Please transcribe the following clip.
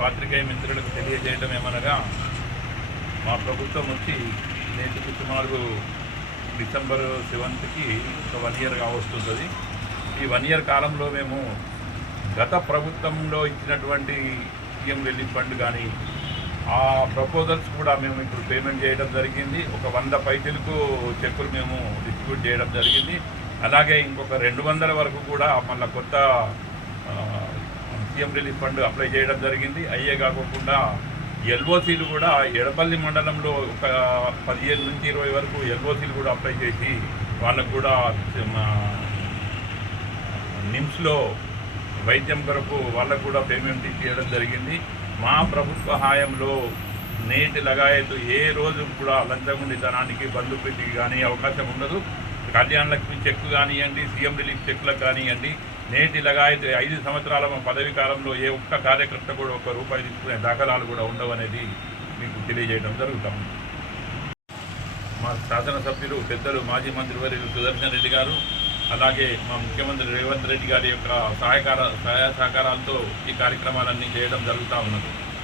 పాత్రికేయ మిత్రులకు తెలియజేయడం ఏమనగా మా ప్రభుత్వం వచ్చి నేటికి సుమారు డిసెంబర్ 7కి ఒక 1 ఇయర్ కావస్తుంది. ఈ 1 ఇయర్ కాలంలో మేము గత ప్రభుత్వంలో ఇచ్చినటువంటి సీఎం రిలీఫ్ ఫండ్ కానీ ఆ ప్రపోజల్స్ కూడా మేము ఇప్పుడు పేమెంట్ చేయడం జరిగింది. ఒక 100 పైసలకు చెక్కులు మేము డిస్ట్రిబ్యూట్ చేయడం జరిగింది. అలాగే ఇంకొక 200 వరకు కూడా మళ్ళీ కొత్త సీఎం రిలీఫ్ ఫండ్ అప్లై చేయడం జరిగింది. అయ్యే కాకుండా ఎల్ఓసీలు కూడా ఎడపల్లి మండలంలో ఒక 15 నుంచి 20 వరకు ఎల్ఓసీలు కూడా అప్లై చేసి వాళ్ళకు కూడా నిమ్స్లో వైద్యం కొరకు వాళ్ళకు కూడా పేమెంట్ ఇచ్చేయడం జరిగింది. మా ప్రభుత్వ హాయంలో నేటి లగాయతు ఏ రోజు కూడా లంచగొండితనానికి బంధుప్రీతికి కానీ అవకాశం ఉండదు. కళ్యాణ లక్ష్మి చెక్ కానివ్వండి, సీఎం రిలీఫ్ చెక్కులకు కానివ్వండి, నేటి లగాయతు 5 సంవత్సరాల పదవి కాలంలో ఏ ఒక్క కార్యకర్త కూడా ₹1 తీసుకునే దాఖలాలు కూడా ఉండవనేది మీకు తెలియజేయడం జరుగుతుంది. మా శాసనసభ్యులు పెద్దలు మాజీ మంత్రివర్యులు సుదర్శన్ రెడ్డి గారు, అలాగే మా ముఖ్యమంత్రి రేవంత్ రెడ్డి గారి యొక్క సహాయ సహకారాలతో ఈ కార్యక్రమాలన్నీ చేయడం జరుగుతూ ఉన్నది.